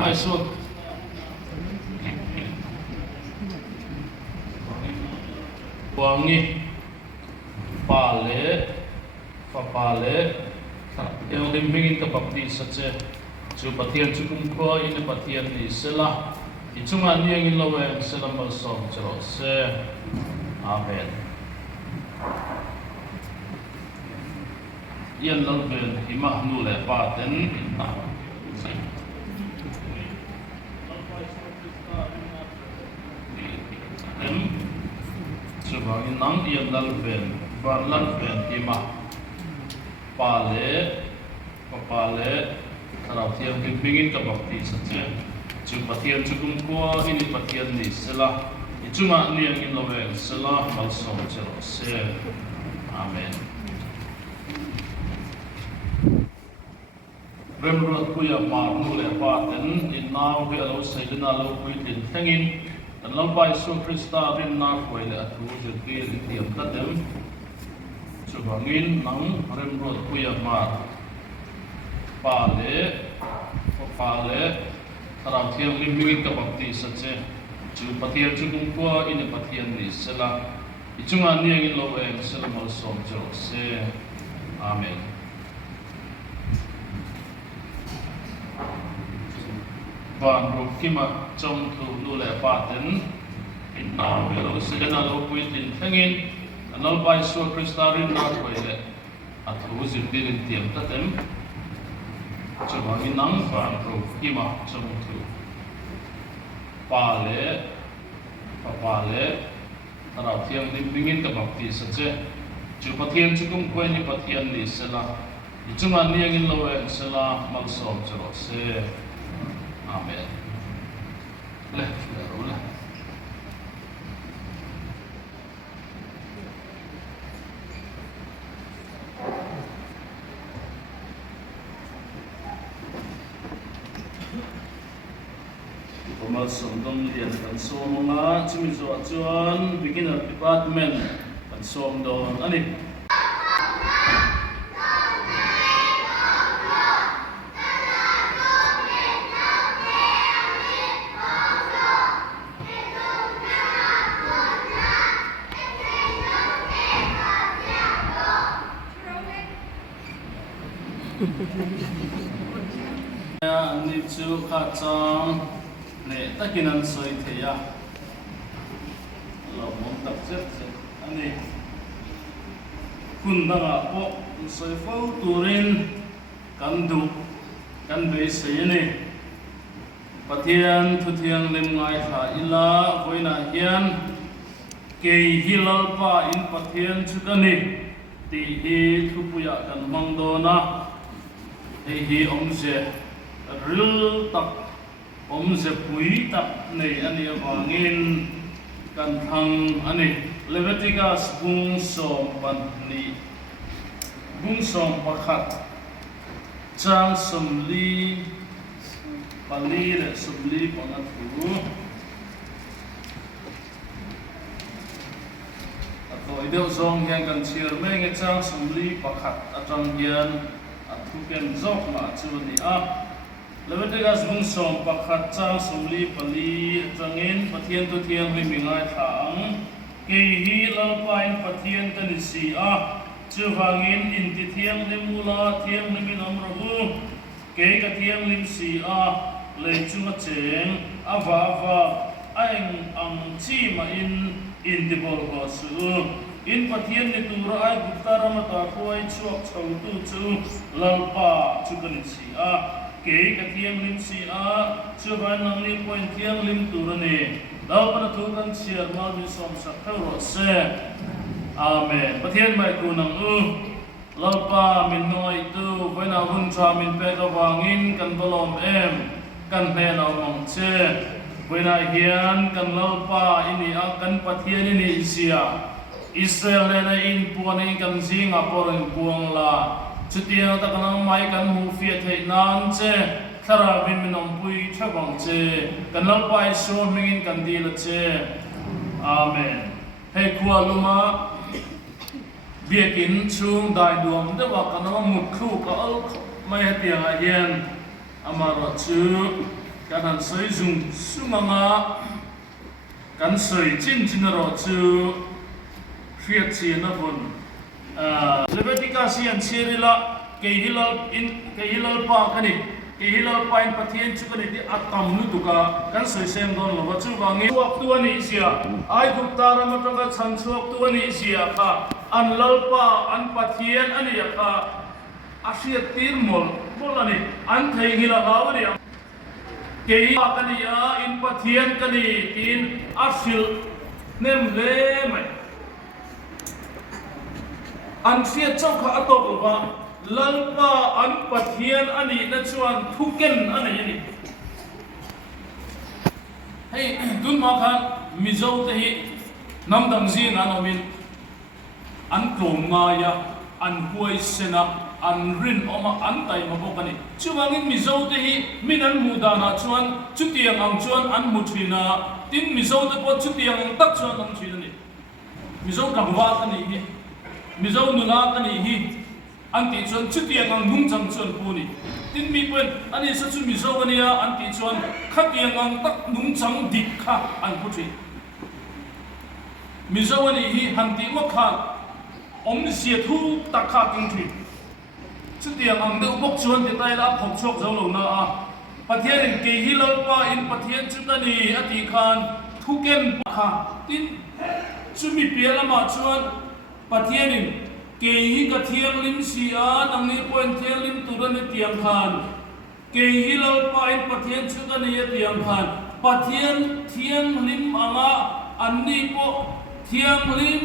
ai số quang nghi pa lệ yang lim hingin ka baptisa che chu pathian chu kum kho in pathian ni sela i chunga niang in lowe selam bal som chro se amen yan lo ben hima nu le pa ten in na chu ba in nang yan dal ben van lan ben hima pa le tharaw thiam kin bingin ka baptisa che chu pathian chu kum ko in pathian ni sela i chunga niang in lowe sela bal som chro se amen remrot puya ma nu le pa ten in now we alo sai na lo pui tin thangin an lo bai su krista rin na khoi le athu je ti tiam ta dem chu bangin nang remrot puya ma pa le tharaw thiam lim hingin ka baptisa che chu pathian chu kum ko in pathian ni sela i chunga niang in lo we sela mal som chro se amen van ru kima trong thu nu le pa ten in na we lo se na lo pui tin thangin anal bai su krista rin na khoi le athu zin din tiam ta tem chuwa in nang van ru kima trong thu pa le tharaw thiam lim bingin ka baptisa che chu pathian chu kum ko ni pathian ni sela i chunga niang in lo we sela mal som chro se amen le rula Formal somdom lian kan somanga chimi zo chuan beginner department kan som don ani ni chu kha chang ne takinan soi theya lo mom tak chet ani kun danga po soi fo turin kan du kan be se ne pathian thuthiang lem ngai tha ila voina hian ke hilal pa in pathian chukani ti hi thupuya kan mangdona hi omje ril tak omje pui tak nei ani awangin kan thang ani Leviticus bung som pakhat chang somli pali le somli panathu ato ideu zong yang kan chir meng chang somli pakhat atang hian athu ken zok na chuni a Leviticus bung som pakhat chang somli pali changin pathian tu thiang ri mingai thang ke hi lalpain pathian kan si a chuwangin in ti thiang limula thiang limin amrahu ke ka thiang lim si a le chunga cheng ava aeng ang chi ma in di bol ho su in pathian ni tura ai guptara ma ta khoi chuak chau tu chu lalpa chu kan si a ke ka thiang lim si a chuwan nang ni point thiang lim tura ne lau pana tu kan siar mal ni som sak thau se amen pathian mai ku nang lalpa min noi tu voina hun cha min pe ka wangin kan bolom kan he na mong che voina hian kan lalpa ini a kan pathian ini isia Israel na in puan kan zinga poreng buang la chutia ta kan mai kan mu fiat he nan che thara bin minom pui thabang che kan lalpa so mingin kan dil che amen he kualuma biakin chung dai duam de wa kanama muthu ka al mai hatiang a hian amaro chu kan han soi zum sumanga kan soi chin ro chu fiat chi na bun Leviticus yan sirila kehilal pa kani kehilal pa in pathian chu kani di atam nu tuka kan soi sem don lo chu bangi waktu ani sia ai guptara matanga chan chuak tu ani sia ka an lalpa an pathian ani ka asia tirmol mol ani an thei hila lawani kehi kani ya in pathian kani tin asil nem le mai an fiat chau kha atok ba lalpa an pathian ani na chuan thuken ani ni hei dun ma khan mizo te hi namdang ji na nomin an klom nga ya an huai sena an rin oma an tai ma bokani chuwangin mizo te hi minan mudana chuan chutiang ang chuan an muthina tin mizo te po chutiang tak chuan ang thina ni mizo kangwa kani hi mizo nuna kani hi anti chuan chutiang ang nung chang chuan puni tin mi pen ani sa chu mizo ania anti chuan khatiang ang tak nung chang dik kha an puthi mizo ani hi hanti ma kha om sia thu tak kha king thi chutiang ang de bok chuan ti tai la phok chok zo lo na a pathian in ke hi lal pa in pathian chutani ati khan thuken kha tin chumi piala ma chuan pathianin kehi ka thiang lim sia nangni point thiang lim turani tiang khan kehi lal pa in pathian chutani tiang khan pathian thiang lim anga anni po thiang lim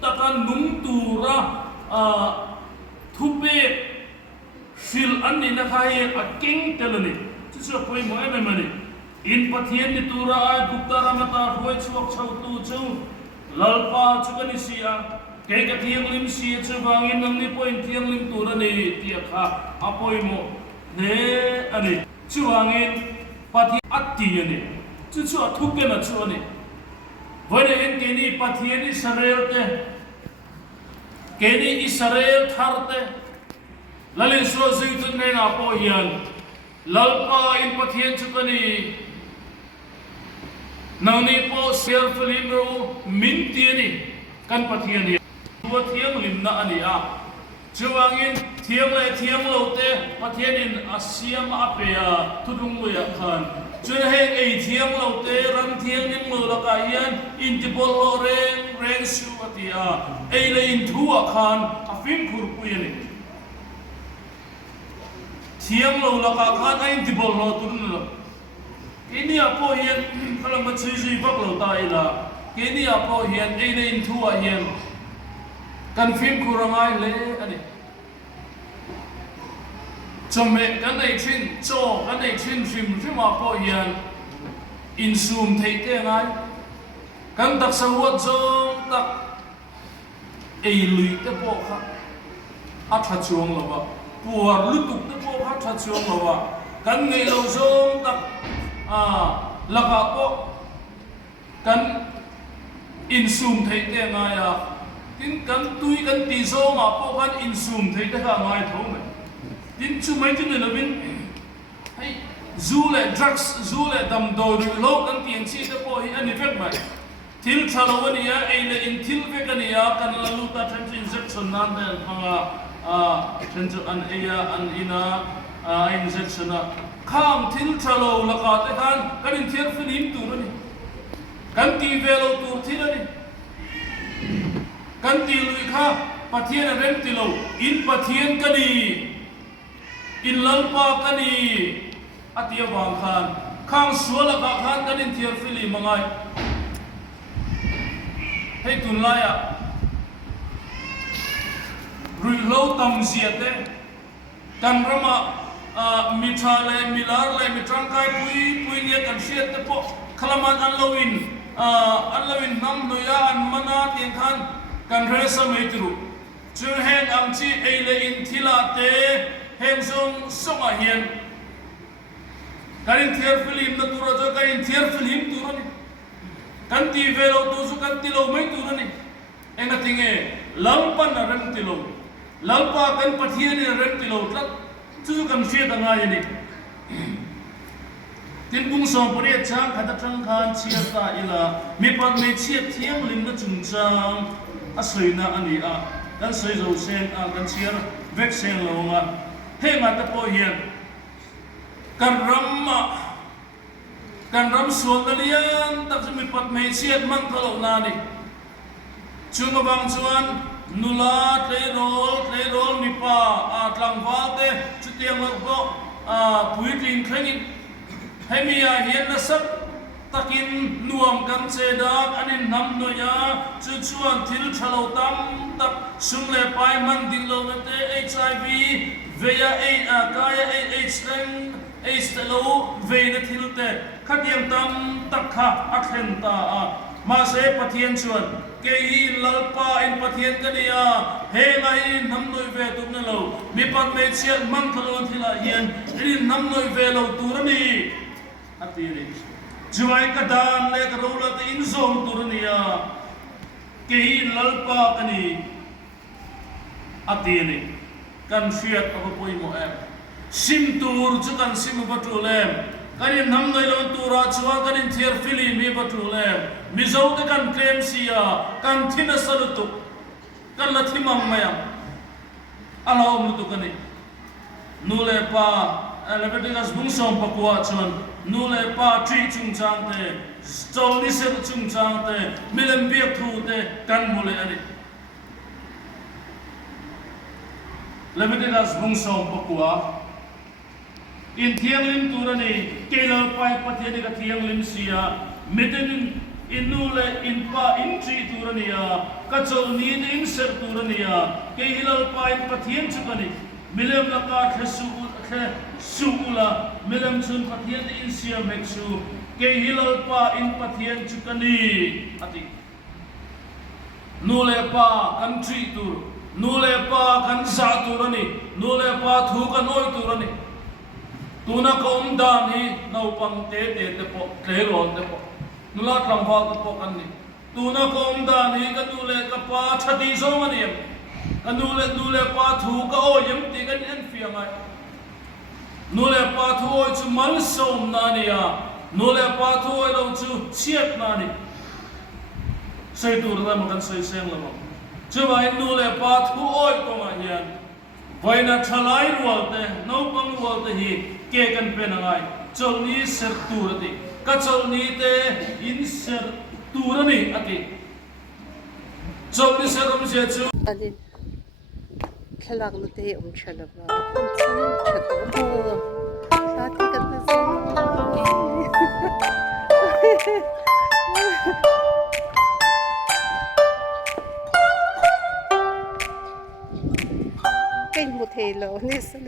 takan nung tura thupe sil anni na khai aking telani chu koi mo em mani in pathian ni tura ai gupta ramata hoi chuak chau tu chu lalpa chukani sia ke ka thiang lim sia chu bangin nangni point thiang lim turani tia kha apoi mo ne ani chuangin pathi atti ani chu thuke na chu ani vone en ke ni pathian ni sarel te ke ni israel tharte lalin so zitun ne na po hian lalpa in pathian chukani nangni po ser film ro min tiani kan pathian ni wa thiang lim na ani a chuangin thiang lo te pathianin asiam apea tudung lo ya khan chun heng ei thiang lo te ram thiang nim lo la ka hian in ti bol lo reng su atia ei le in thu a khan a fim khur pu yani thiang lo la ka khan ai ti bol lo tun lo ini apo hian kala ma chui zui bak lo ta ila ini apo hian ei le in thu a hian kan phim kurangai le ani chome kan nei chin cho kan nei chin phim apo hian in zoom thei te ngai kan tak sawat zong tak ei lui te po kha a tha chuang lo ba puar lutuk te po kha tha chuang lo ba kan ngei lo zong tak laka po kan in zoom thei te ngai a tin kan tui kan ti zo ma po kan in zoom thei te kha ngai tho me tin chu mai tin na bin hai zu le drugs zu le dam do ru lo kan tiang chi te po hi ani vet mai thil thalo ani ya ei le in thil ve kan ya kan la lu ta than injection nan te phanga than chu an eya an ina injection a kham thil thalo la ka te kan in thiar film tu ni kan ti ve lo tu thil ani kan ti lui kha pathian rem ti lo in pathian kani in lalpa kani atia wang khan khang suala ka khan kan in thiar fili mangai hei tun laya rui lo tam ziate kan rama mithale milar le mitrang kai pui nge kan siat te po khalaman anlowin nam noya an mana tiang khan kan resa meitru chu hen am chi eile in thila te hen song a hian kan thiar film na tura jo kan thiar film tura ni kan ti velo tu su kan ti lo mai tura ni enga tinge lalpa na rem ti lo lalpa kan pathian ni rem ti lo tlat chu kan sia da ngai ni tin bung som pori chang khata chang khan chia ta ila mi pat me chia thiang lim na chung chang a soina ani a kan soi zo sen a kan chia vek sen lo nga he ma ta po hian kan ram sual na lian tak mi pat me chia man thalo na ni chunga bang chuan nula tleirol mi pa a tlang wa te chutiang lo ko a pui tling thlengin hemia hian na sak takin nuam kan che dak anin nam no ya chu chuan thil thalo tam tak sum le pai man ding lo te HIV veya a kaya AIDS te lo ve na thil te khatiam tam tak kha akhen ta a ma se pathian chuan ke hi lalpa in pathian kania he ngai nam noi ve tum na lo mi pat me chian man thalo thila hian rin nam noi ve lo turani atiri juai ka dan le ka rola te in zong turania ke hi lalpa kani atiri kan fiat apa poi mo em sim tur chu kan sim batulem kani nam noi lo tura chuwa kani thier fili mi batulem mi zo te kan claim sia kan thina salutu kan la thimam maya ala om tu kani nule pa Leviticus bung som pakwa chuan nule pa tri chung chang te stol ni se chung chang te milem biak thu te kan mule ani Leviticus bung som pakwa in thiang lim turani kelo pai pathiani ka thiang lim sia meten inule in pa in tri turania ka chol ni in ser turania ke hilal pai pathian chukani milem la ka suula milem chun pathian in sia meksu ke hilal pa in pathian chukani ati nule pa kan tri tur nule pa kan sa turani nule pa thu kan oi turani tuna ka dan hi nau pang te po tlero te po nula tlang ba te po kan ni tuna ka dan hi ka nule ka pa thati zo mani ka nule pa thu ka o yem ti kan en fiang ai nule pa thu oi chu mal som na ni ya nule pa thu oi lo chu chiat na ni sei tur na ma kan sei seng la ma chu vai nule pa thu oi ko ma hian voina thalai rual te no pang rual te hi ke kan pe na ngai chol ni ser turati ka chol ni te in ser turani ati chol ni ser om je chu ali khalak lu te om chalaba san chato sati kat na keng mo thelo ni san